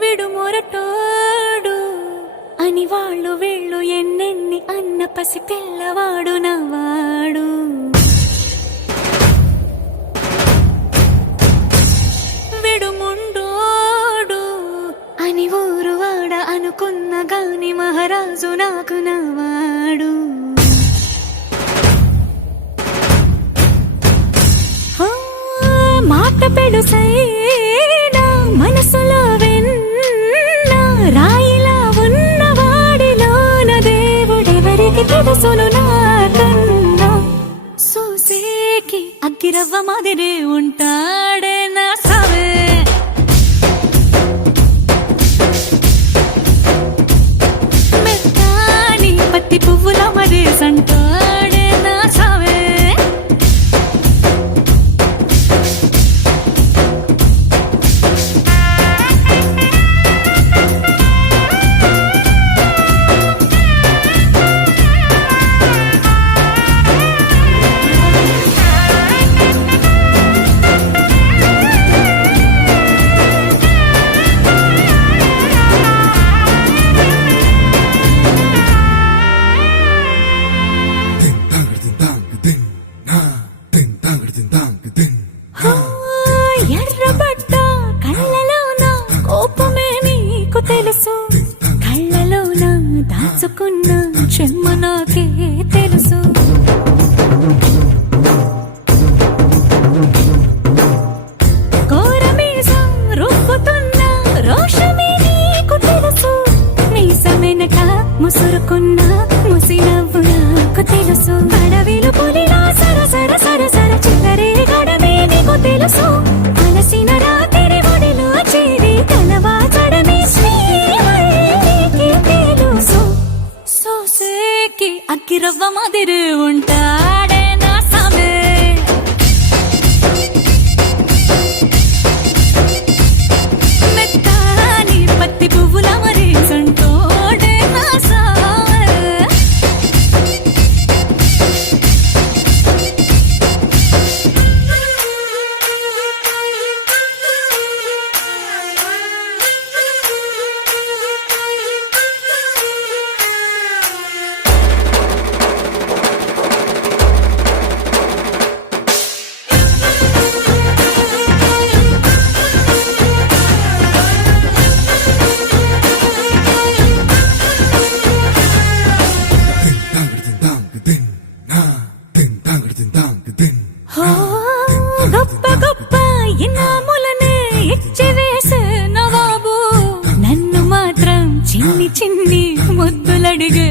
విడుమొరటోడు అని వాళ్ళు వీళ్ళు ఎన్నెన్ని అన్న పసి పిల్లవాడు నవ్వాడు. విడుముండోడు అని ఊరు వాడ అనుకున్న గాని మహారాజు నాకు నవ్వాడు. మాట పెడుసైనా మనసులో వెన్న రాయిలా ఉన్నవాడిలోన దేవుడెవరికి తెలుసును నాకన్నా. సూసేకి అగ్గిరవ్వ మాదిరి ఉంటాడే నా సావే. మెత్తాని పత్తి పువ్వుల మరి సంటాడే నా సావే. ఎర్రబడ్డ కళ్ళలోన కోపమే నీకు తెలుసు, కళ్ళలోన దాచుకున్న చెమ్మ నాకే తెలుసు. కోరమీసం రుబ్బుతున్న రోషమే నీకు తెలుసు, మీసమెనక ముసురుకున్న ముసినవ్వు నాకు తెలుసు. అడవిలు పులిలా సరసర సరసర చిల్లరే గడమే నీకు తెలుసు. అలసిన రాత్రి ఒడిలో చేరి తలవాచడమే శ్రీవల్లికి తెలుసు. సోసేకి అగ్గిరవ్వ మాదిరి ఉంటాడే నా సామే. మెత్తాని పత్తి పువ్వుల మరి సంటోడే నా సామే. గొప్ప గొప్ప ఇనాములనే ఇచ్చి వేసే నవాబు నన్ను మాత్రం చిన్ని చిన్ని ముద్దులడిగే